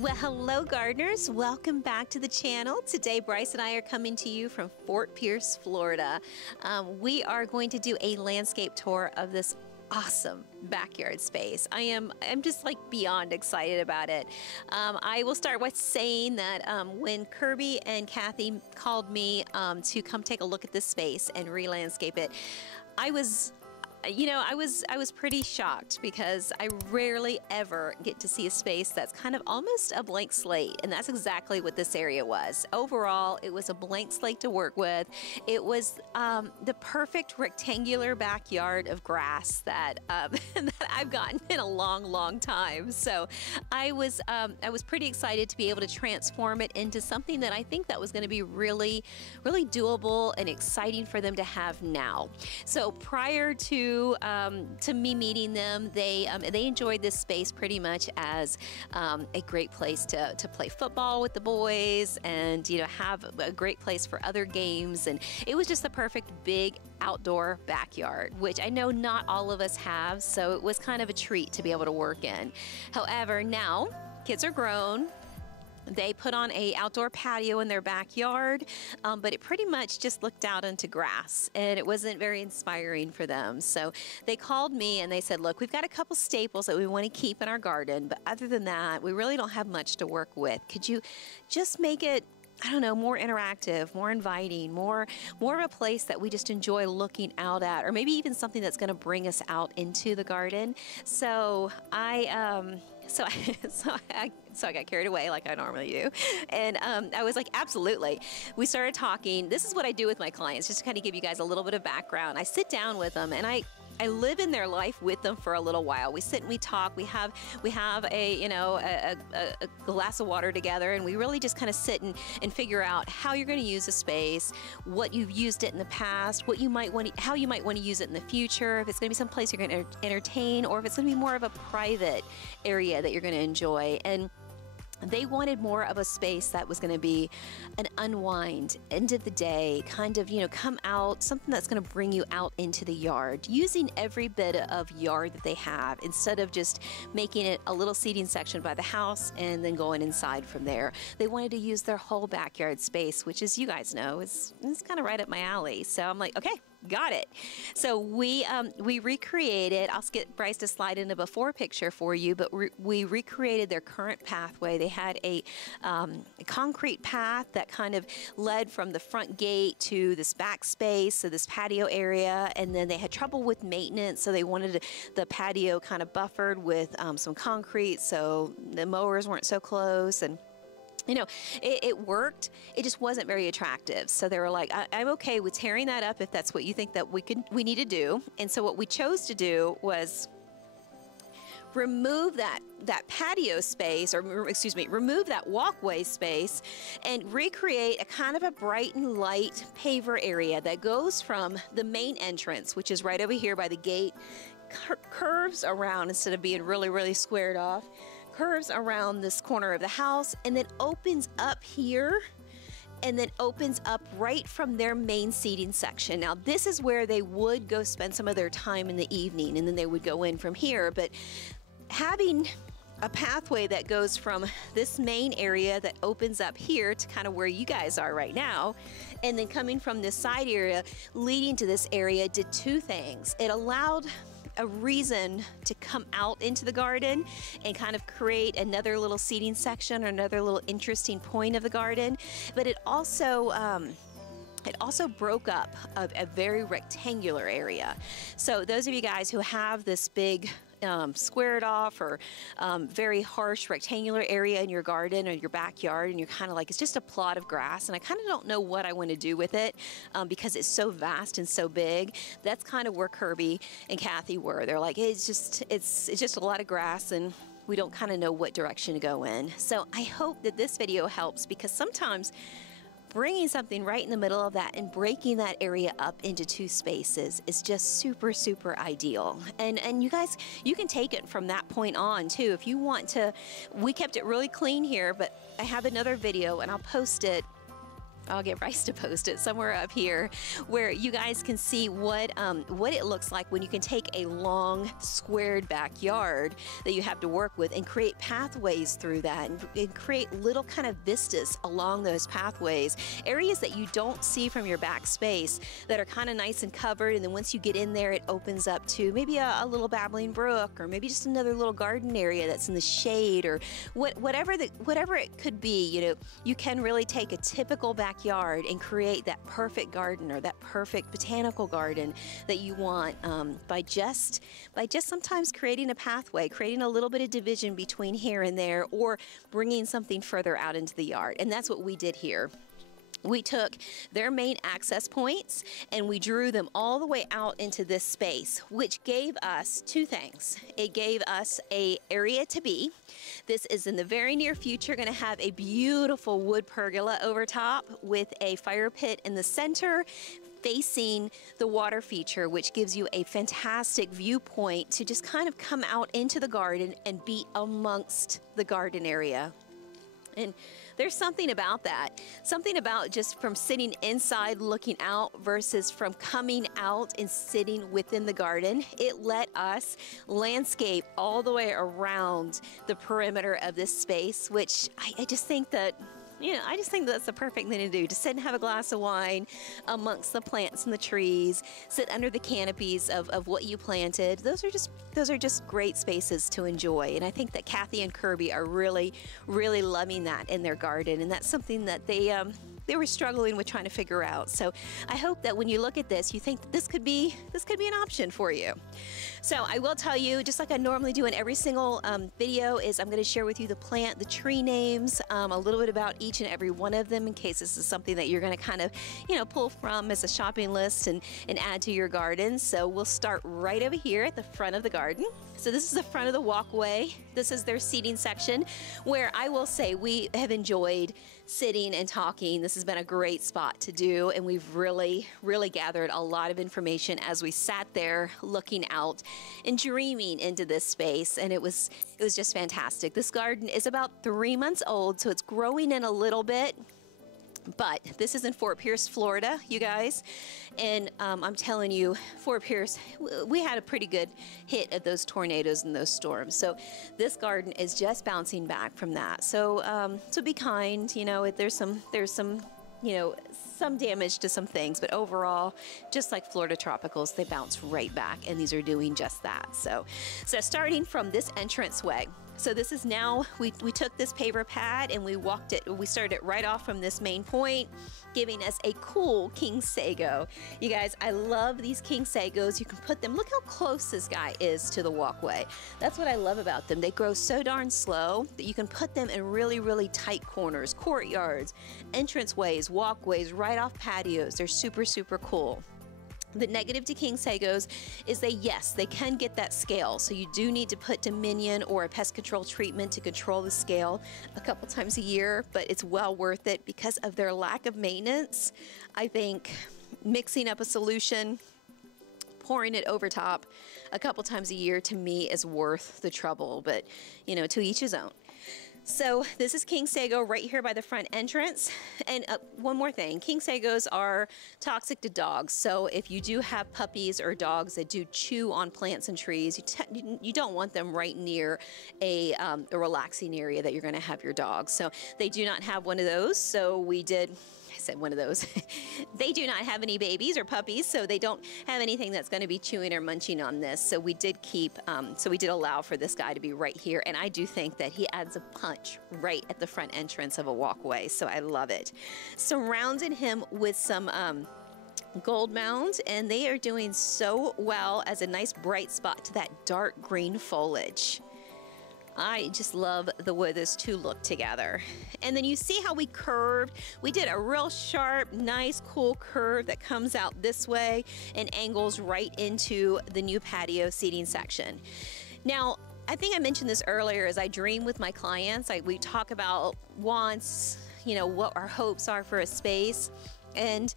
Well, hello gardeners, welcome back to the channel. Today Bryce and I are coming to you from Fort Pierce, Florida. We are going to do a landscape tour of this awesome backyard space. I'm just like beyond excited about it. I will start with saying that when Kirby and Kathy called me to come take a look at this space and re-landscape it, I was pretty shocked because I rarely ever get to see a space that's kind of almost a blank slate, and that's exactly what this area was. Overall, it was a blank slate to work with. It was the perfect rectangular backyard of grass that, that I've gotten in a long, long time. So I was pretty excited to be able to transform it into something that I think that was going to be really, really doable and exciting for them to have now. So prior to me meeting them, they enjoyed this space pretty much as a great place to play football with the boys and have a great place for other games, and it was just the perfect big outdoor backyard, which I know not all of us have, so it was kind of a treat to be able to work in. However, now kids are grown. They put on a outdoor patio in their backyard, but it pretty much just looked out into grass, and it wasn't very inspiring for them. So they called me and they said, look, we've got a couple staples that we want to keep in our garden, but other than that, we really don't have much to work with. Could you just make it, I don't know, more interactive, more inviting, more of a place that we just enjoy looking out at, or maybe even something that's going to bring us out into the garden. So I got carried away like I normally do. And I was like, absolutely. We started talking. This is what I do with my clients, just to kind of give you guys a little bit of background. I sit down with them and I live in their life with them for a little while. We sit and we talk. We have a glass of water together, and we really just kind of sit and figure out how you're going to use a space, what you've used it in the past, what you might want, how you might want to use it in the future, if it's going to be some place you're going to entertain, or if it's going to be more of a private area that you're going to enjoy. And they wanted more of a space that was going to be an unwind, end of the day, kind of, come out, something that's going to bring you out into the yard, using every bit of yard that they have instead of just making it a little seating section by the house and then going inside from there. They wanted to use their whole backyard space, which, as you guys know, is kind of right up my alley. So I'm like, okay, got it. So we recreated, I'll get Bryce to slide in a before picture for you, but we recreated their current pathway. They had a concrete path that kind of led from the front gate to this back space, so this patio area, and then they had trouble with maintenance, so they wanted the patio kind of buffered with some concrete so the mowers weren't so close. And it worked. It just wasn't very attractive. So they were like, I'm okay with tearing that up if that's what you think that we need to do. And so what we chose to do was remove that patio space, or excuse me, remove that walkway space and recreate a kind of a bright and light paver area that goes from the main entrance, which is right over here by the gate, curves around instead of being really, really squared off, curves around this corner of the house, and then opens up here, and then opens up right from their main seating section. Now this is where they would go spend some of their time in the evening, and then they would go in from here. But having a pathway that goes from this main area that opens up here to kind of where you guys are right now, and then coming from this side area leading to this area, did two things. It allowed a reason to come out into the garden and kind of create another little seating section or another little interesting point of the garden, but it also broke up a very rectangular area. So those of you guys who have this big squared off or very harsh rectangular area in your garden or your backyard, and you're kind of like, it's just a plot of grass and I kind of don't know what I want to do with it because it's so vast and so big. That's kind of where Kirby and Kathy were. They're like, it's just a lot of grass and we don't kind of know what direction to go in. So I hope that this video helps, because sometimes bringing something right in the middle of that and breaking that area up into two spaces is just super, super ideal. And you guys, you can take it from that point on too. If you want to, we kept it really clean here, but I have another video and I'll post it I'll get Bryce to post it somewhere up here where you guys can see what it looks like when you can take a long squared backyard that you have to work with and create pathways through that and create little kind of vistas along those pathways, areas that you don't see from your back space that are kind of nice and covered, and then once you get in there it opens up to maybe a little babbling brook, or maybe just another little garden area that's in the shade, or whatever it could be. You know, you can really take a typical backyard and create that perfect garden or that perfect botanical garden that you want by just sometimes creating a pathway, creating a little bit of division between here and there, or bringing something further out into the yard. And that's what we did here. We took their main access points and we drew them all the way out into this space, which gave us two things. It gave us an area to be. This is in the very near future going to have a beautiful wood pergola over top with a fire pit in the center, facing the water feature, which gives you a fantastic viewpoint to just kind of come out into the garden and be amongst the garden area. And there's something about that, something about just from sitting inside looking out versus from coming out and sitting within the garden. It let us landscape all the way around the perimeter of this space, which I just think that, you know, I just think that's the perfect thing to do, to sit and have a glass of wine amongst the plants and the trees, sit under the canopies of what you planted. Those are just great spaces to enjoy. And I think that Kathy and Kirby are really, really loving that in their garden. And that's something that they were struggling with trying to figure out. So I hope that when you look at this, you think that this could be an option for you. So I will tell you, just like I normally do in every single video, is I'm going to share with you the plant, the tree names, a little bit about each and every one of them in case this is something that you're going to kind of, you know, pull from as a shopping list and add to your garden. So we'll start right over here at the front of the garden. So this is the front of the walkway. This is their seating section, where I will say we have enjoyed sitting and talking. This has been a great spot to do, and we've really, really gathered a lot of information as we sat there looking out and dreaming into this space, and it was just fantastic. This garden is about 3 months old, so it's growing in a little bit. But this is in Fort Pierce, Florida, you guys. And I'm telling you, Fort Pierce, we had a pretty good hit of those tornadoes and those storms. So this garden is just bouncing back from that. So so be kind, you know, there's some, you know, some damage to some things, but overall, just like Florida tropicals, they bounce right back, and these are doing just that. So starting from this entranceway. So this is now, we took this paver pad and we started it right off from this main point, giving us a cool king sago. You guys, I love these king sagos. You can put them, look how close this guy is to the walkway. That's what I love about them. They grow so darn slow that you can put them in really, really tight corners, courtyards, entranceways, walkways, right off patios. They're super, super cool. The negative to king sagos is yes, they can get that scale. So you do need to put Dominion or a pest control treatment to control the scale a couple times a year, but it's well worth it because of their lack of maintenance. I think mixing up a solution, pouring it over top a couple times a year, to me is worth the trouble, but you know, to each his own. So this is king sago right here by the front entrance. And one more thing, king sagos are toxic to dogs. So if you do have puppies or dogs that do chew on plants and trees, you don't want them right near a relaxing area that you're going to have your dogs. So they do not have one of those. So we did, I said one of those. They do not have any babies or puppies, so they don't have anything that's going to be chewing or munching on this. So we did we did allow for this guy to be right here, and I do think that he adds a punch right at the front entrance of a walkway. So I love it. Surrounded him with some gold mounds, and they are doing so well as a nice bright spot to that dark green foliage. I just love the way those two look together. And then you see how we curved. We did a real sharp, nice, cool curve that comes out this way and angles right into the new patio seating section. Now, I think I mentioned this earlier as I dream with my clients. We talk about wants, you know, what our hopes are for a space. And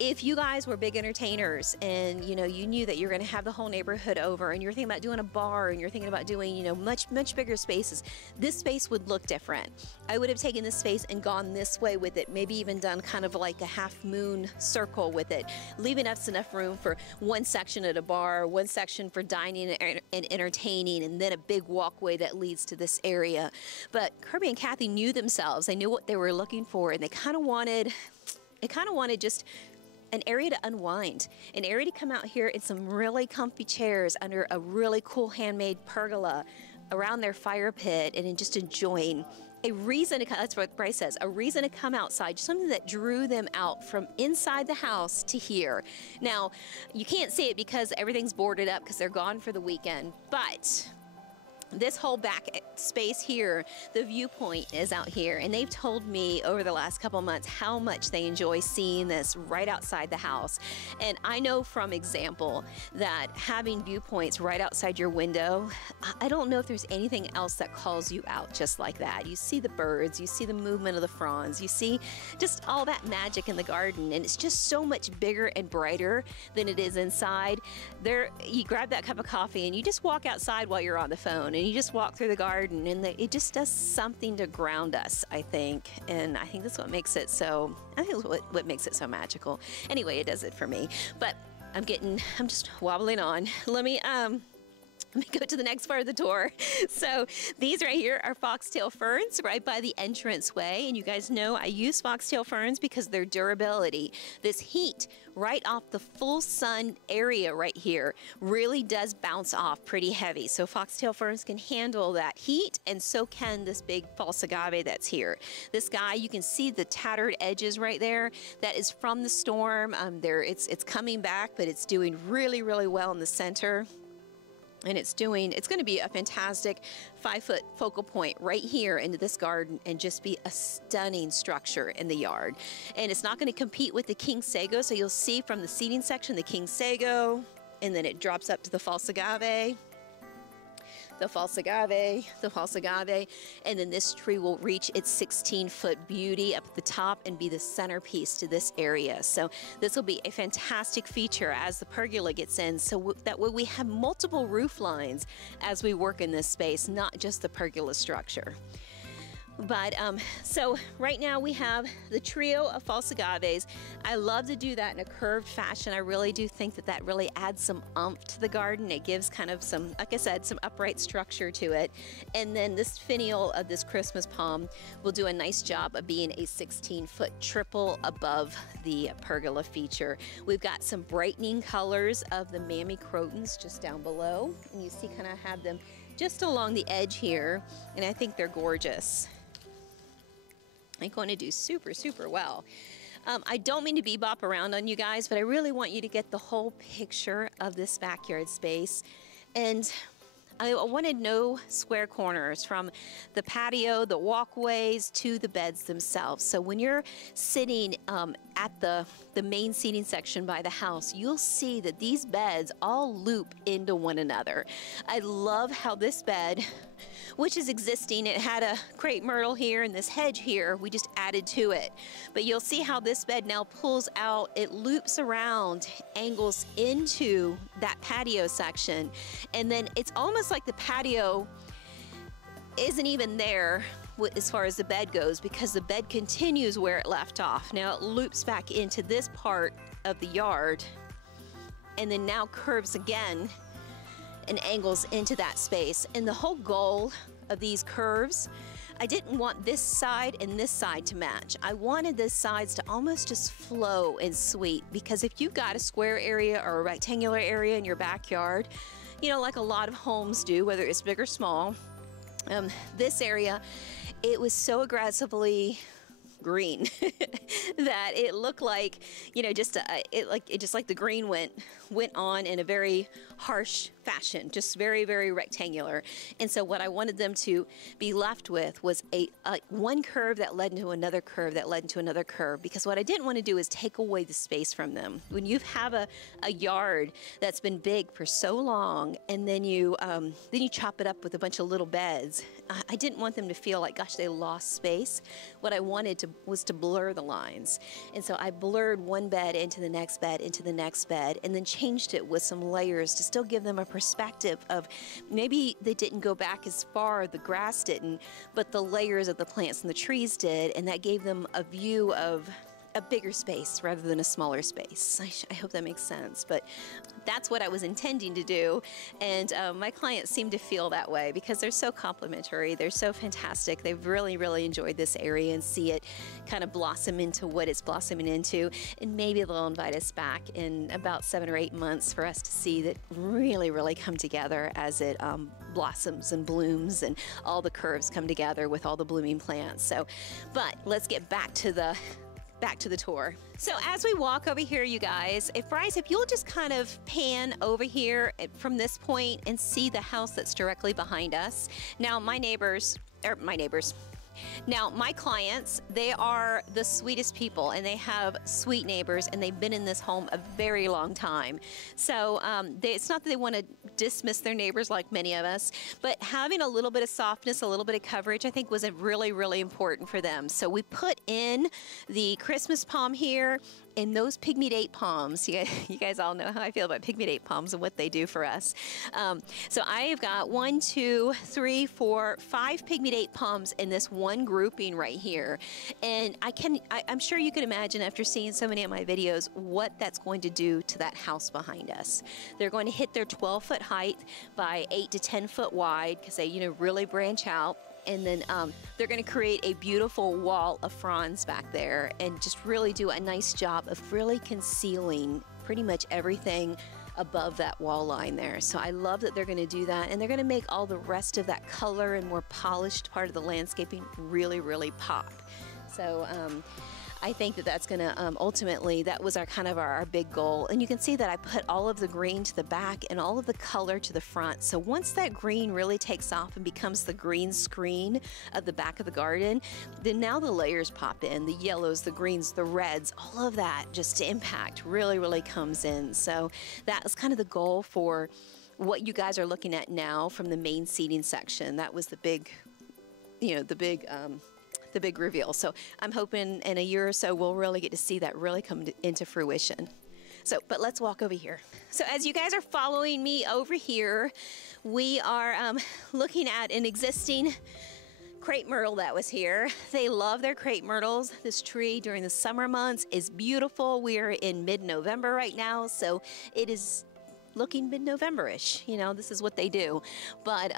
if you guys were big entertainers and you knew that you're going to have the whole neighborhood over and you're thinking about doing a bar and you're thinking about doing much bigger spaces, this space would look different. I would have taken this space and gone this way with it, maybe even done kind of like a half moon circle with it, leaving us enough room for one section at a bar, one section for dining and entertaining, and then a big walkway that leads to this area. But Kirby and Kathy knew themselves. They knew what they were looking for, and they kind of wanted just an area to unwind, an area to come out here in some really comfy chairs under a really cool handmade pergola around their fire pit and just enjoying a reason to come. That's what Bryce says, a reason to come outside, something that drew them out from inside the house to here. Now, you can't see it because everything's boarded up because they're gone for the weekend, but this whole back space here, the viewpoint is out here, and they've told me over the last couple months how much they enjoy seeing this right outside the house. And I know from example that having viewpoints right outside your window, I don't know if there's anything else that calls you out just like that. You see the birds, you see the movement of the fronds, you see just all that magic in the garden, and it's just so much bigger and brighter than it is inside. There, you grab that cup of coffee and you just walk outside while you're on the phone, and you just walk through the garden, and it just does something to ground us, I think. And I think that's what makes it so, I think that's what makes it so magical. Anyway, it does it for me. But I'm just wobbling on. Let me go to the next part of the tour. So these right here are foxtail ferns right by the entranceway. And you guys know I use foxtail ferns because of their durability. This heat right off the full sun area right here really does bounce off pretty heavy. So foxtail ferns can handle that heat, and so can this big false agave that's here. This guy, you can see the tattered edges right there. That is from the storm. It's coming back, but it's doing really, really well in the center. And it's going to be a fantastic 5-foot focal point right here into this garden and just be a stunning structure in the yard. And it's not going to compete with the king sago. So you'll see from the seating section, the king sago, and then it drops up to the false agave, the false agave, the false agave, and then this tree will reach its 16-foot beauty up at the top and be the centerpiece to this area. So this will be a fantastic feature as the pergola gets in, so that way we have multiple roof lines as we work in this space, not just the pergola structure. But so right now we have the trio of false agaves. I love to do that in a curved fashion. I really do think that that really adds some oomph to the garden. It gives kind of some, like I said, some upright structure to it. And then this finial of this Christmas palm will do a nice job of being a 16-foot triple above the pergola feature. We've got some brightening colors of the Mammy Crotons just down below. And you see kind of have them just along the edge here. And I think they're gorgeous. They're going to do super, super well. I don't mean to bebop around on you guys, but I really want you to get the whole picture of this backyard space. And I wanted no square corners from the patio, the walkways, to the beds themselves. So when you're sitting at the main seating section by the house, you'll see that these beds all loop into one another. I love how this bed, which is existing, it had a crepe myrtle here and this hedge here, we just added to it. But you'll see how this bed now pulls out, it loops around, angles into that patio section, and then it's almost like the patio isn't even there as far as the bed goes, because the bed continues where it left off. Now it loops back into this part of the yard and then now curves again and angles into that space. And the whole goal of these curves, I didn't want this side and this side to match. I wanted this sides to almost just flow and sweep, because if you've got a square area or a rectangular area in your backyard, you know, like a lot of homes do, whether it's big or small, this area, it was so aggressively green that it looked like, you know, just like the green went on in a very harsh fashion, just very, very rectangular. And so what I wanted them to be left with was a one curve that led into another curve that led into another curve, because what I didn't want to do is take away the space from them. When you have a yard that's been big for so long, and then you chop it up with a bunch of little beds, I didn't want them to feel like, gosh, they lost space. What I wanted to was to blur the lines. And so I blurred one bed into the next bed, into the next bed, and then changed it with some layers to still give them a perspective of maybe they didn't go back as far, the grass didn't, but the layers of the plants and the trees did, and that gave them a view of a bigger space rather than a smaller space. I hope that makes sense, but that's what I was intending to do, and my clients seem to feel that way because they're so complimentary, they're so fantastic, they've really enjoyed this area and see it kind of blossom into what it's blossoming into, and maybe they'll invite us back in about 7 or 8 months for us to see that really come together as it blossoms and blooms and all the curves come together with all the blooming plants. So, but let's get back to the tour. So as we walk over here, you guys, if you'll just kind of pan over here from this point and see the house that's directly behind us. Now my clients, they are the sweetest people and they have sweet neighbors and they've been in this home a very long time. So it's not that they want to dismiss their neighbors like many of us, but having a little bit of softness, a little bit of coverage, I think was really important for them. So we put in the Christmas palm here and those pygmy date palms. You guys all know how I feel about pygmy date palms and what they do for us. So I've got 1, 2, 3, 4, 5 pygmy date palms in this one grouping right here. And I'm sure you can imagine after seeing so many of my videos what that's going to do to that house behind us. They're going to hit their 12-foot height by 8 to 10 foot wide because they really branch out. And then they're going to create a beautiful wall of fronds back there and just really do a nice job of really concealing pretty much everything above that wall line there. So I love that they're going to do that, and they're going to make all the rest of that color and more polished part of the landscaping really pop. So I think that that's going to ultimately, that was our big goal. And you can see that I put all of the green to the back and all of the color to the front. So once that green really takes off and becomes the green screen of the back of the garden, then now the layers pop in, the yellows, the greens, the reds, all of that just to impact really comes in. So that was kind of the goal for what you guys are looking at now from the main seating section. That was the big, the big reveal. So I'm hoping in a year or so we'll really get to see that really come into fruition. So, but let's walk over here. So as you guys are following me over here, we are looking at an existing crepe myrtle that was here. They love their crepe myrtles. This tree during the summer months is beautiful. We are in mid-November right now, so it is looking mid-November-ish. This is what they do. But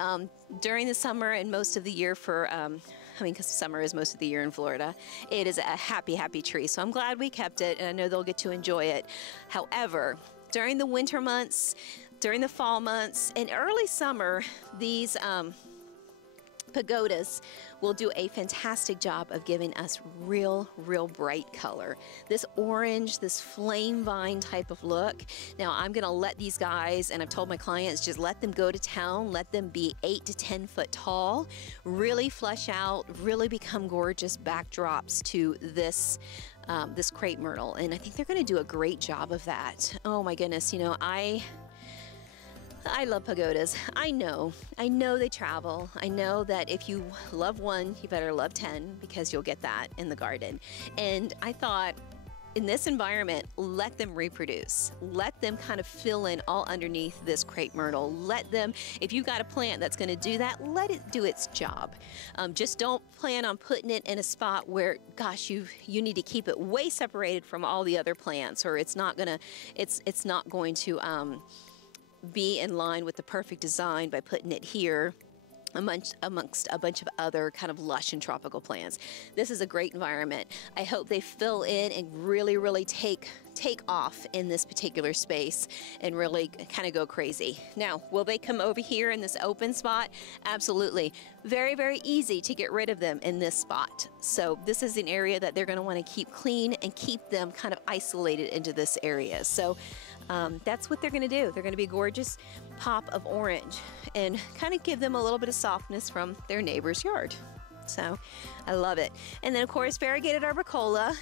during the summer and most of the year for because summer is most of the year in Florida, it is a happy tree. So I'm glad we kept it, and I know they'll get to enjoy it. However, during the winter months, during the fall months, and early summer, these pagodas will do a fantastic job of giving us real bright color. This orange, this flame vine type of look. Now I'm gonna let these guys, and I've told my clients, just let them go to town, let them be 8 to 10 foot tall, really flush out, really become gorgeous backdrops to this this crepe myrtle. And I think they're gonna do a great job of that. Oh my goodness, I love pagodas. I know they travel. I know that if you love one, you better love 10 because you'll get that in the garden. And I thought in this environment, let them reproduce. Let them kind of fill in all underneath this crepe myrtle. Let them, if you've got a plant that's gonna do that, let it do its job. Just don't plan on putting it in a spot where, gosh, you need to keep it way separated from all the other plants, or it's not going to be in line with the perfect design by putting it here amongst a bunch of other kind of lush and tropical plants. This is a great environment. I hope they fill in and really take off in this particular space and really kind of go crazy. Now, will they come over here in this open spot? Absolutely. Very easy to get rid of them in this spot. So this is an area that they're going to want to keep clean and keep them kind of isolated into this area. So that's what they're going to do. They're going to be a gorgeous pop of orange and kind of give them a little bit of softness from their neighbor's yard. So I love it. And then of course, variegated arboricola.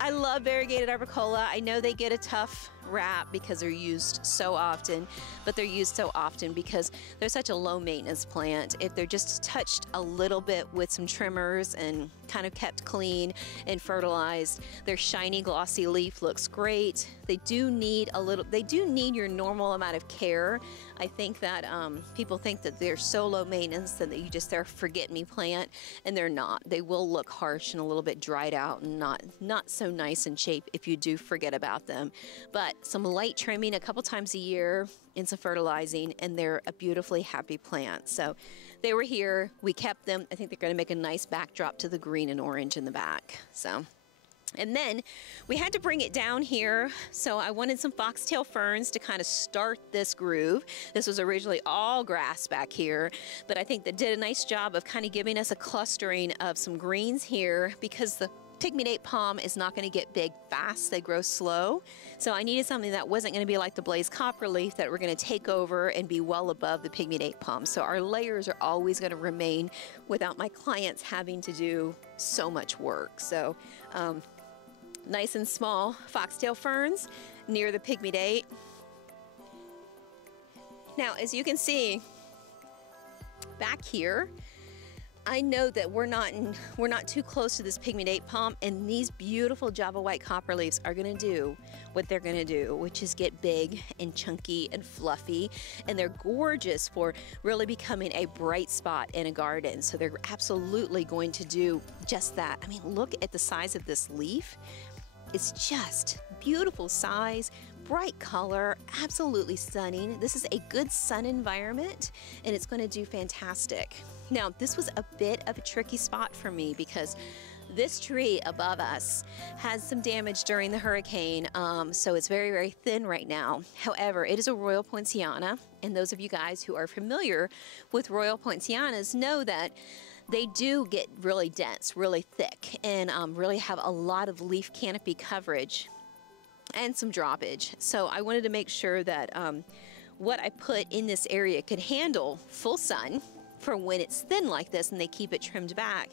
I love variegated arboricola. I know they get a tough wrap because they're used so often, but they're used so often because they're such a low maintenance plant. If they're just touched a little bit with some trimmers and kind of kept clean and fertilized, their shiny glossy leaf looks great. They do need your normal amount of care. I think that people think that they're so low maintenance that they're a forget-me plant, and they're not. They will look harsh and a little bit dried out and not so nice in shape if you do forget about them. But some light trimming a couple times a year and some fertilizing, and they're a beautifully happy plant. So they were here, we kept them. I think they're gonna make a nice backdrop to the green and orange in the back. So. And then we had to bring it down here, so I wanted some foxtail ferns to kind of start this groove. This was originally all grass back here, but I think that did a nice job of kind of giving us a clustering of some greens here, because the pygmy palm is not going to get big fast. They grow slow. So I needed something that wasn't going to be like the blaze copperleaf, that we're going to take over and be well above the pygmy palm. So our layers are always going to remain without my clients having to do so much work. So nice and small foxtail ferns near the pygmy. Now, as you can see back here, I know that we're not too close to this pygmy palm, and these beautiful Java white copperleaves are gonna do what they're gonna do, which is get big and chunky and fluffy, and they're gorgeous for really becoming a bright spot in a garden. So they're absolutely going to do just that. I mean, look at the size of this leaf. It's just beautiful size, bright color, absolutely stunning. This is a good sun environment, and it's going to do fantastic. Now, this was a bit of a tricky spot for me because this tree above us has some damage during the hurricane, so it's very, very thin right now. However, it is a Royal Poinciana, and those of you guys who are familiar with Royal Poincianas know that they do get really dense, really thick, and really have a lot of leaf canopy coverage and some droppage. So I wanted to make sure that what I put in this area could handle full sun for when it's thin like this and they keep it trimmed back.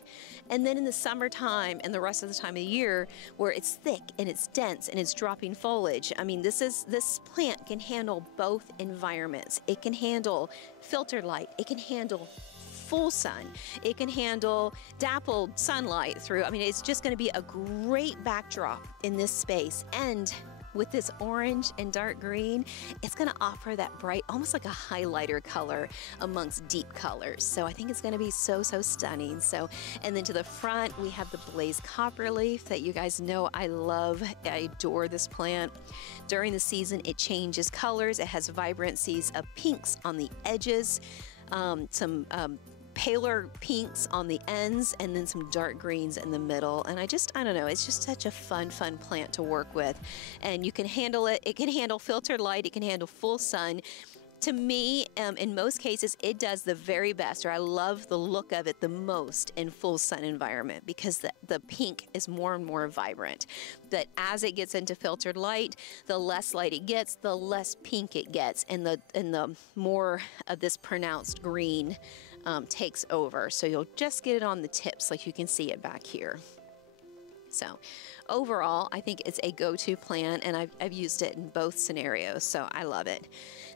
And then in the summertime and the rest of the time of the year where it's thick and it's dense and it's dropping foliage, I mean, this plant can handle both environments. It can handle filtered light, it can handle full sun, it can handle dappled sunlight through. I mean, it's just going to be a great backdrop in this space. And with this orange and dark green, it's going to offer that bright, almost like a highlighter color amongst deep colors. So I think it's going to be so, so stunning. So, and then to the front, we have the blaze copperleaf that you guys know I love. I adore this plant. During the season, it changes colors. It has vibrancies of pinks on the edges, some paler pinks on the ends, and then some dark greens in the middle. And I don't know, it's just such a fun plant to work with. And you can handle it. It can handle filtered light. It can handle full sun. To me, in most cases, it does the very best, or I love the look of it the most in full sun environment, because the pink is more and more vibrant. That as it gets into filtered light, the less light it gets, the less pink it gets, and the more of this pronounced green takes over. So you'll just get it on the tips like you can see it back here. So overall, I think it's a go-to plant, and I've used it in both scenarios, so I love it.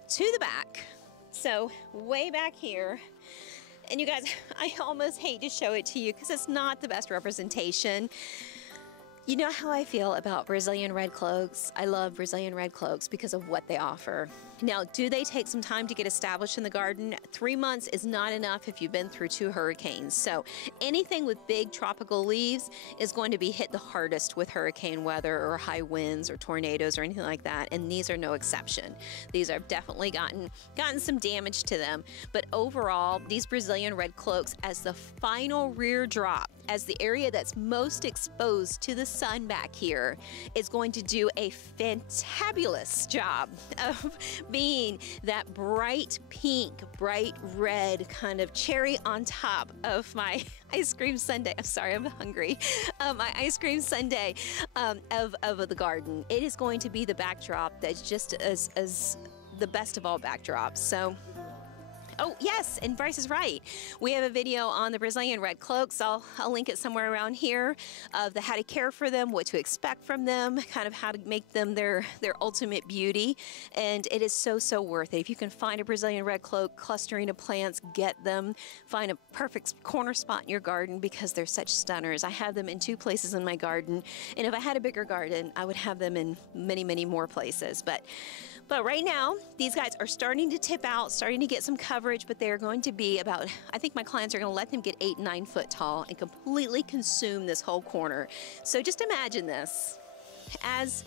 To the back, so way back here, and you guys, I almost hate to show it to you because it's not the best representation. You know how I feel about Brazilian red cloaks. I love Brazilian red cloaks because of what they offer. Now, do they take some time to get established in the garden? 3 months is not enough if you've been through 2 hurricanes. So anything with big tropical leaves is going to be hit the hardest with hurricane weather or high winds or tornadoes or anything like that, and these are no exception. These have definitely gotten some damage to them, but overall, these Brazilian red cloaks, as the final rear drop, as the area that's most exposed to the sun back here, is going to do a fantabulous job of being that bright pink, bright red kind of cherry on top of my ice cream sundae. I'm sorry, I'm hungry. My ice cream sundae of the garden. It is going to be the backdrop that's just as the best of all backdrops. So Oh, yes, and Bryce is right. We have a video on the Brazilian red cloaks. I'll link it somewhere around here of the how to care for them, what to expect from them, kind of how to make them their ultimate beauty. And it is so, so worth it. If you can find a Brazilian red cloak clustering of plants, get them. Find a perfect corner spot in your garden because they're such stunners. I have them in 2 places in my garden. And if I had a bigger garden, I would have them in many, many more places. But right now, these guys are starting to tip out, starting to get some coverage, but they're going to be about, I think my clients are going to let them get 8, 9 foot tall and completely consume this whole corner. So just imagine this. As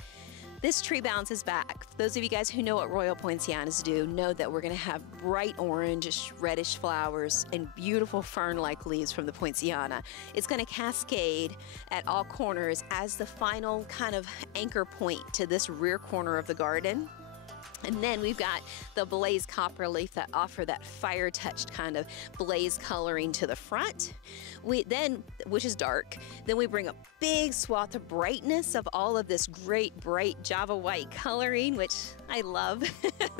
this tree bounces back, those of you guys who know what Royal Poincianas do know that we're going to have bright orange, reddish flowers and beautiful fern-like leaves from the Poinciana. It's going to cascade at all corners as the final kind of anchor point to this rear corner of the garden. And then we've got the blaze copper leaf that offer that fire-touched kind of blaze coloring to the front. Which is dark. Then we bring a big swath of brightness of all of this great bright Java white coloring, which I love.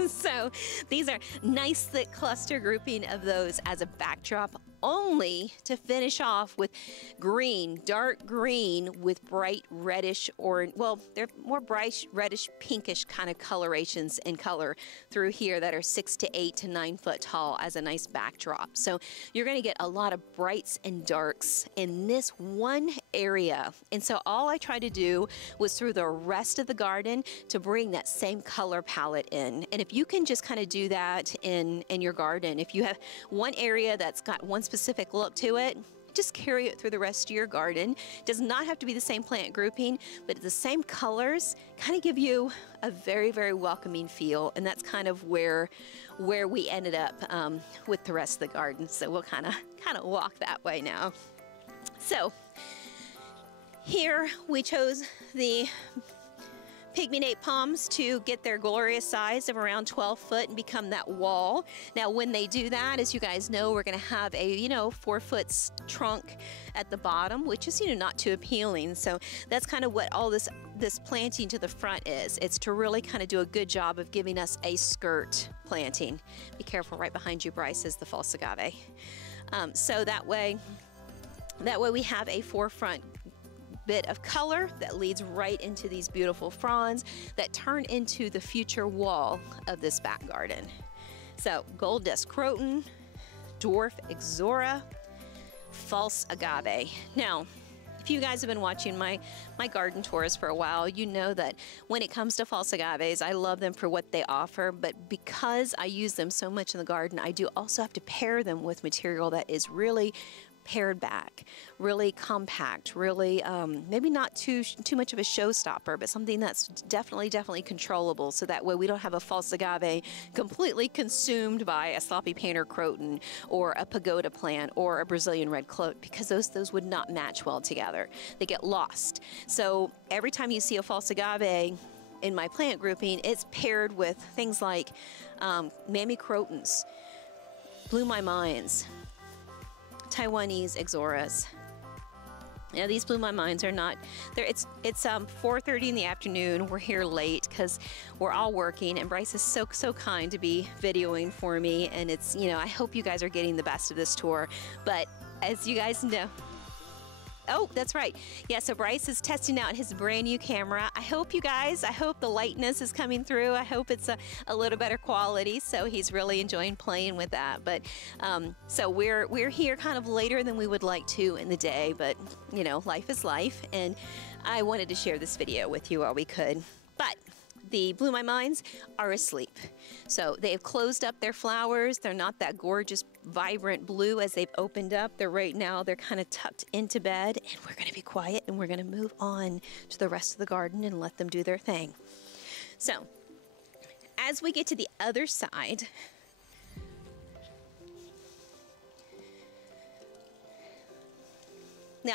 So these are nice thick cluster grouping of those as a backdrop, only to finish off with green, dark green with bright reddish or, well, they're more bright reddish pinkish kind of colorations in color through here that are 6 to 8 to 9 foot tall as a nice backdrop. So you're going to get a lot of brights and darks in this one area. And so all I tried to do was through the rest of the garden to bring that same color palette in. And if you can just kind of do that in your garden, if you have one area that's got one specific look to it, just carry it through the rest of your garden. It does not have to be the same plant grouping, but the same colors kind of give you a very, very welcoming feel. And that's kind of where we ended up with the rest of the garden. So we'll kind of walk that way now. So here we chose the pygmy nape palms to get their glorious size of around 12 foot and become that wall. Now when they do that, as you guys know, we're going to have a 4 foot trunk at the bottom, which is not too appealing. So that's kind of what all this planting to the front is. It's to really kind of do a good job of giving us a skirt planting. Be careful, right behind you, Bryce, is the false agave. So that way we have a forefront bit of color that leads right into these beautiful fronds that turn into the future wall of this back garden. So gold dust croton, dwarf ixora, false agave. Now, if you guys have been watching my garden tours for a while, you know that when it comes to false agaves, I love them for what they offer, but because I use them so much in the garden, I do also have to pair them with material that is really pared back, really compact, really maybe not too much of a showstopper, but something that's definitely controllable, so that way we don't have a false agave completely consumed by a sloppy painter croton or a pagoda plant or a Brazilian red cloak, because those would not match well together. They get lost. So every time you see a false agave in my plant grouping, it's paired with things like mammy crotons, blew my minds, Taiwanese ixoras. Now these blew my minds are not there. It's 4:30 in the afternoon. We're here late because we're all working, and Bryce is so kind to be videoing for me, and it's I hope you guys are getting the best of this tour. But as you guys know, oh, that's right. Yeah, so Bryce is testing out his brand new camera. I hope the lightness is coming through. I hope it's a little better quality. So he's really enjoying playing with that. But so we're here kind of later than we would like to in the day, but life is life. And I wanted to share this video with you while we could. But the Blew My Minds are asleep. So they have closed up their flowers. They're not that gorgeous, vibrant blue as they've opened up. They're kind of tucked into bed, and we're going to be quiet and we're going to move on to the rest of the garden and let them do their thing. So as we get to the other side, now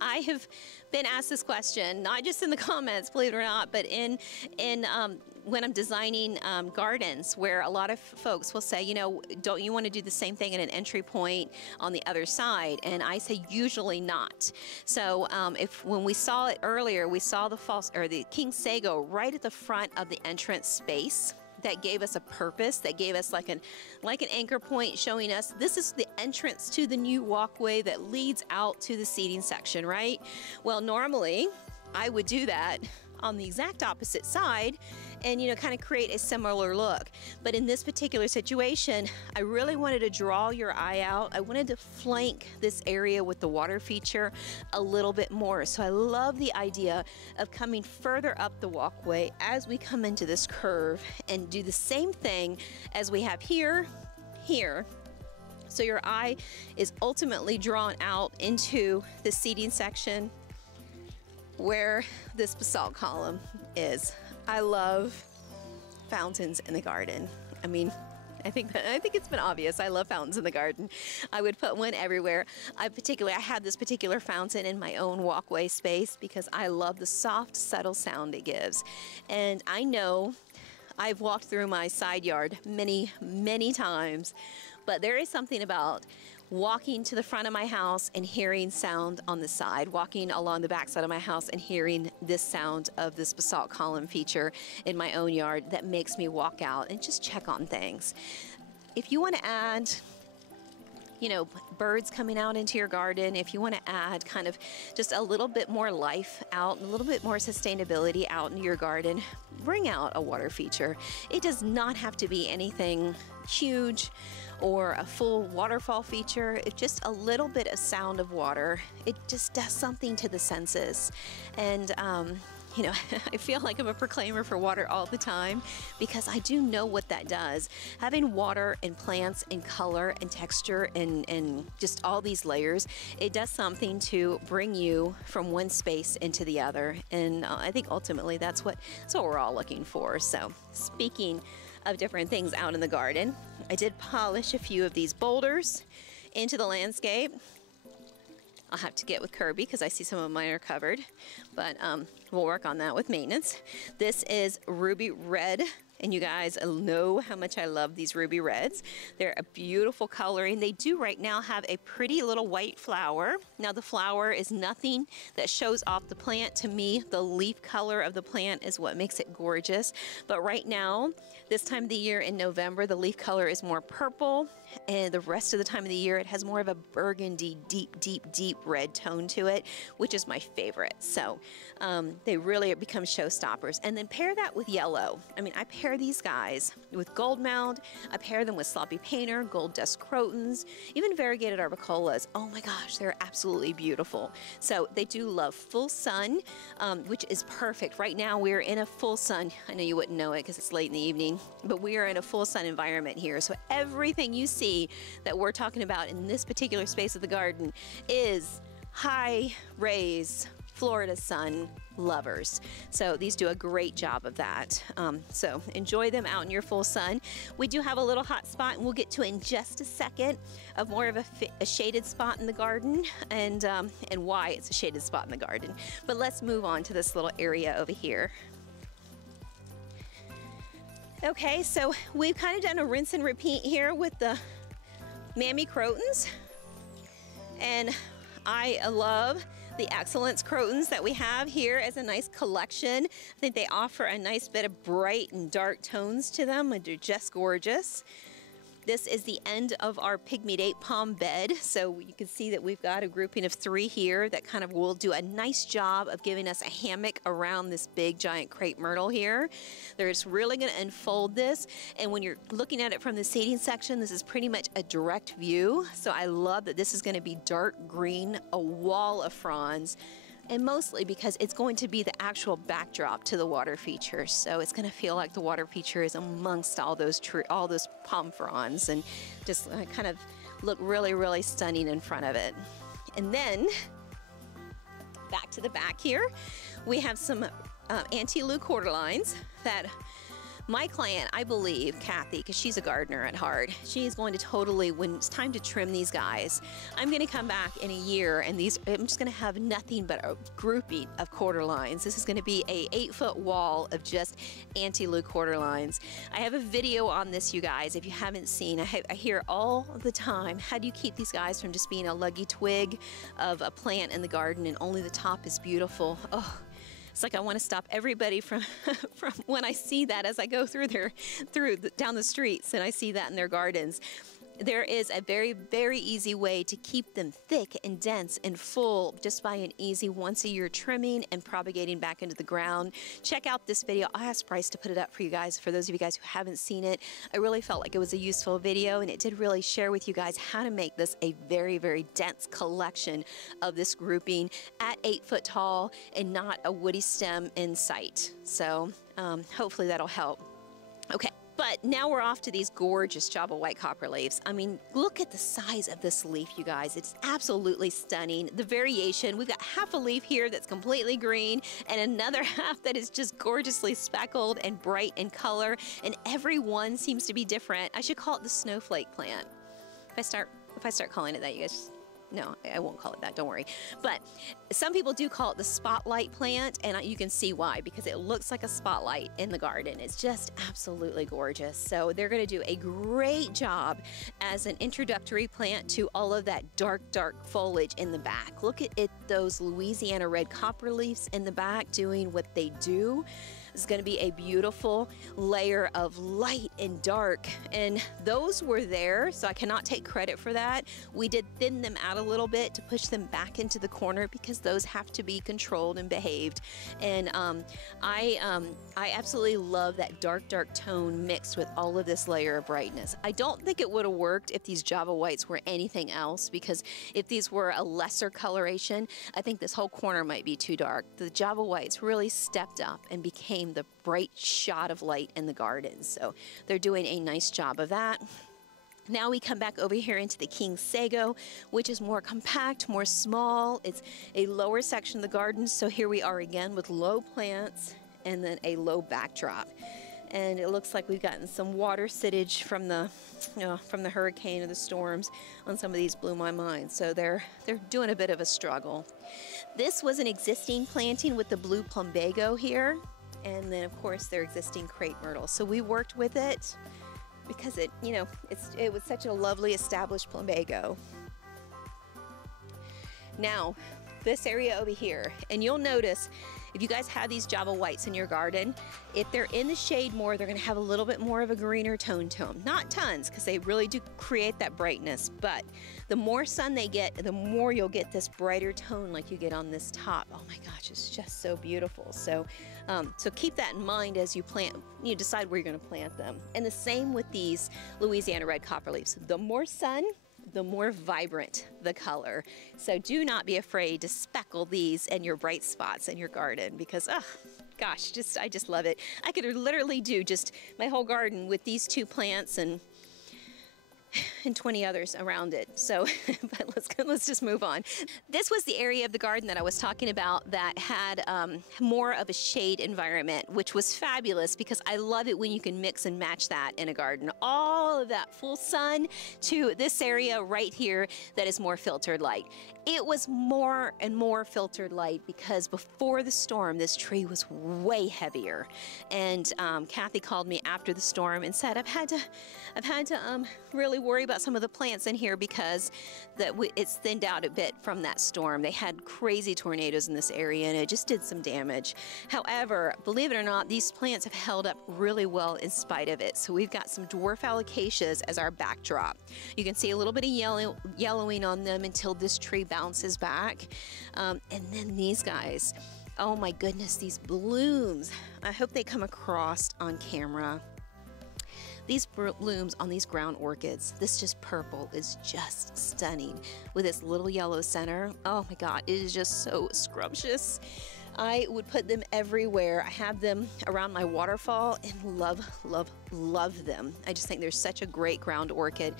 I have been asked this question, not just in the comments, believe it or not, but in when I'm designing gardens, where a lot of folks will say, don't you want to do the same thing at an entry point on the other side? And I say usually not. So when we saw it earlier, we saw the King Sago right at the front of the entrance space. that gave us a purpose, that gave us like an anchor point, showing us this is the entrance to the new walkway that leads out to the seating section, right? Well, normally I would do that on the exact opposite side and, you know, kind of create a similar look. But in this particular situation, I really wanted to draw your eye out. I wanted to flank this area with the water feature a little bit more. So I love the idea of coming further up the walkway as we come into this curve and do the same thing as we have here. So your eye is ultimately drawn out into the seating section where this basalt column is. I love fountains in the garden. I mean, I think it's been obvious. I love fountains in the garden. I would put one everywhere. I have this particular fountain in my own walkway space because I love the soft, subtle sound it gives. And I know I've walked through my side yard many, many times, but there is something about walking to the front of my house and hearing sound on the side, walking along the back side of my house and hearing this sound of this basalt column feature in my own yard that makes me walk out and just check on things. If you want to add, you know, birds coming out into your garden, if you want to add kind of just a little bit more life out, a little bit more sustainability out into your garden, bring out a water feature. It does not have to be anything huge or a full waterfall feature. It's just a little bit of sound of water. It just does something to the senses. And you know, I feel like I'm a proclaimer for water all the time because I do know what that does. Having water and plants and color and texture and just all these layers, it does something to bring you from one space into the other. And I think ultimately that's what we're all looking for. So speaking of different things out in the garden, I did polish a few of these boulders into the landscape. I'll have to get with Kirby because I see some of mine are covered, but we'll work on that with maintenance. This is ruby red, and you guys know how much I love these ruby reds. They're a beautiful coloring. They do right now have a pretty little white flower. Now the flower is nothing that shows off the plant. To me, the leaf color of the plant is what makes it gorgeous. But right now, this time of the year in November, the leaf color is more purple, and the rest of the time of the year, it has more of a burgundy, deep, deep, deep red tone to it, which is my favorite. So they really become showstoppers. And then pair that with yellow. I mean, I pair these guys with gold mound. I pair them with sloppy painter, gold dust crotons, even variegated arbicolas. Oh my gosh, they're absolutely beautiful. So they do love full sun, which is perfect. Right now, we're in a full sun. I know you wouldn't know it because it's late in the evening, but we are in a full sun environment here. So everything you see that we're talking about in this particular space of the garden is high rays, Florida sun lovers. So these do a great job of that. So enjoy them out in your full sun. We do have a little hot spot, and we'll get to in just a second of more of a shaded spot in the garden and why it's a shaded spot in the garden. But let's move on to this little area over here. Okay, so we've kind of done a rinse and repeat here with the Mammy Crotons, and I love the Excellence Crotons that we have here as a nice collection. I think they offer a nice bit of bright and dark tones to them, and they're just gorgeous. This is the end of our pygmy date palm bed, so you can see that we've got a grouping of 3 here that kind of will do a nice job of giving us a hammock around this big giant crepe myrtle here. They're just really going to unfold this, and when you're looking at it from the seating section, this is pretty much a direct view. So I love that this is going to be dark green, a wall of fronds, and mostly because it's going to be the actual backdrop to the water feature. So it's going to feel like the water feature is amongst all those palm fronds, and just kind of look really, really stunning in front of it. And then back to the back here, we have some anti-Lou cordyline that my client, I believe, Kathy, because she's a gardener at heart, she is going to totally, when it's time to trim these guys, I'm going to come back in a year and I'm just going to have nothing but a grouping of cordyline. This is going to be a 8-foot wall of just anti-Lou cordyline. I have a video on this, you guys, if you haven't seen. I hear all the time, how do you keep these guys from just being a luggy twig of a plant in the garden and only the top is beautiful? Oh, It's like I want to stop everybody from from when I see that as I go down the streets and I see that in their gardens. There is a very, very easy way to keep them thick and dense and full just by an easy once-a-year trimming and propagating back into the ground. Check out this video. I asked Bryce to put it up for you guys, for those of you guys who haven't seen it. I really felt like it was a useful video, and it did really share with you guys how to make this a very, very dense collection of this grouping at 8 foot tall and not a woody stem in sight. So hopefully that'll help. Okay. But now we're off to these gorgeous Java white copper leaves. I mean, look at the size of this leaf, you guys. It's absolutely stunning. The variation, we've got half a leaf here that's completely green and another half that is just gorgeously speckled and bright in color, and every one seems to be different. I should call it the snowflake plant. If I start calling it that, you guys, no, I won't call it that, don't worry. But some people do call it the spotlight plant, and you can see why, because it looks like a spotlight in the garden. It's just absolutely gorgeous. So they're gonna do a great job as an introductory plant to all of that dark, dark foliage in the back. Look at it, those Louisiana red copper leaves in the back doing what they do. It's going to be a beautiful layer of light and dark, and those were there, so I cannot take credit for that. We did thin them out a little bit to push them back into the corner because those have to be controlled and behaved. And I absolutely love that dark, dark tone mixed with all of this layer of brightness. I don't think it would have worked if these Java whites were anything else, because if these were a lesser coloration, I think this whole corner might be too dark. The Java whites really stepped up and became the bright shot of light in the garden. So they're doing a nice job of that. Now we come back over here into the King Sago, which is more compact, more small. It's a lower section of the garden. So here we are again with low plants and then a low backdrop. And it looks like we've gotten some water sittage from the hurricane or the storms on some of these blew my mind. So they're doing a bit of a struggle. This was an existing planting with the blue plumbago here. And then, of course, their existing crepe myrtle. So we worked with it because it was such a lovely established plumbago. Now, this area over here, and you'll notice if you guys have these Java whites in your garden, if they're in the shade more, they're gonna have a little bit more of a greener tone to them. Not tons, because they really do create that brightness, but the more sun they get, the more you'll get this brighter tone like you get on this top. Oh my gosh, it's just so beautiful. So, so keep that in mind as you plant, you decide where you're gonna plant them. And the same with these Louisiana red copper leaves. The more sun, the more vibrant the color. So do not be afraid to speckle these in your bright spots in your garden, because, oh gosh, I just love it. I could literally do just my whole garden with these two plants and 20 others around it. So, but let's just move on. This was the area of the garden that I was talking about that had more of a shade environment, which was fabulous because I love it when you can mix and match that in a garden. All of that full sun to this area right here that is more filtered light. It was more and more filtered light because before the storm, this tree was way heavier. And Kathy called me after the storm and said, I've had to really worry about some of the plants in here because it's thinned out a bit from that storm. They had crazy tornadoes in this area and it just did some damage. However, believe it or not, these plants have held up really well in spite of it. So we've got some dwarf alocasias as our backdrop. You can see a little bit of yellowing on them until this tree bounces back. And then these guys, oh my goodness, these blooms. I hope they come across on camera. These blooms on these ground orchids, this just purple is just stunning with this little yellow center. Oh my God, it is just so scrumptious. I would put them everywhere. I have them around my waterfall and love, love, love them. I just think they're such a great ground orchid.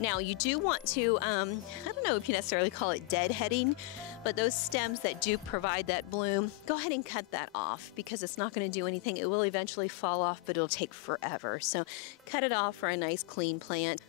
Now you do want to, I don't know if you necessarily call it deadheading, but those stems that do provide that bloom, go ahead and cut that off because it's not going to do anything. It will eventually fall off, but it'll take forever. So cut it off for a nice clean plant.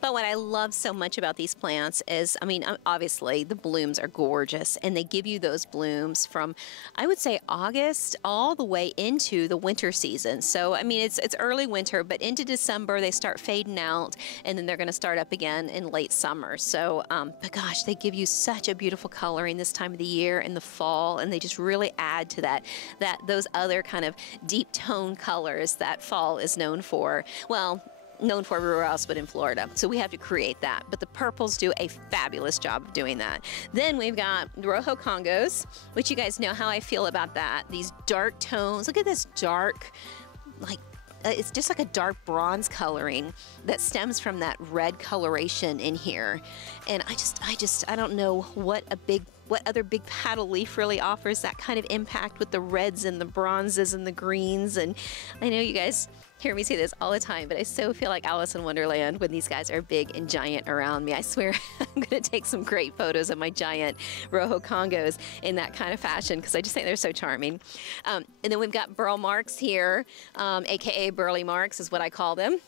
But what I love so much about these plants is, I mean, obviously the blooms are gorgeous, and they give you those blooms from, I would say, August all the way into the winter season. So, I mean, it's early winter, but into December they start fading out, and then they're going to start up again in late summer. So, but gosh, they give you such a beautiful coloring this time of the year in the fall, and they just really add to those other kind of deep tone colors that fall is known for. Well, known for everywhere else but in Florida. So we have to create that. But the purples do a fabulous job of doing that. Then we've got Rojo Congos, which you guys know how I feel about that. These dark tones. Look at this dark, like, it's just like a dark bronze coloring that stems from that red coloration in here. And I don't know what other big paddle leaf really offers that kind of impact with the reds and the bronzes and the greens. And I know you guys hear me say this all the time, but I so feel like Alice in Wonderland when these guys are big and giant around me. I swear I'm going to take some great photos of my giant Rojo Congos in that kind of fashion because I just think they're so charming. And then we've got burl marks here, aka burly marks is what I call them.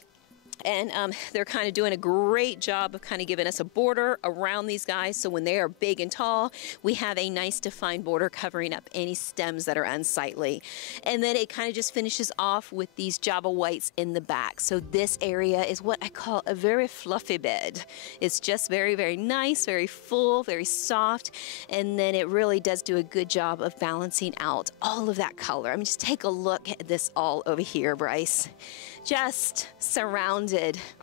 And they're kind of doing a great job of kind of giving us a border around these guys, so when they are big and tall, we have a nice defined border covering up any stems that are unsightly. And then it kind of just finishes off with these Java whites in the back. So this area is what I call a very fluffy bed. It's just very, very nice, very full, very soft, and then it really does do a good job of balancing out all of that color. I mean, just take a look at this all over here, Bryce. Just surrounded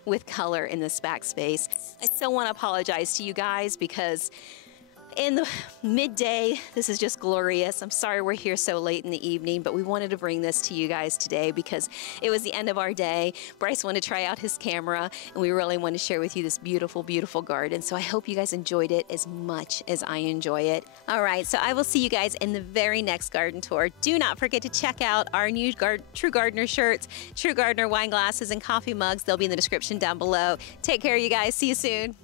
with color in this backspace. I still want to apologize to you guys because in the midday, this is just glorious. I'm sorry we're here so late in the evening, but we wanted to bring this to you guys today because it was the end of our day. Bryce wanted to try out his camera, and we really wanted to share with you this beautiful, beautiful garden. So I hope you guys enjoyed it as much as I enjoy it. All right, so I will see you guys in the very next garden tour. Do not forget to check out our new True Gardener shirts, True Gardener wine glasses, and coffee mugs. They'll be in the description down below. Take care, you guys. See you soon.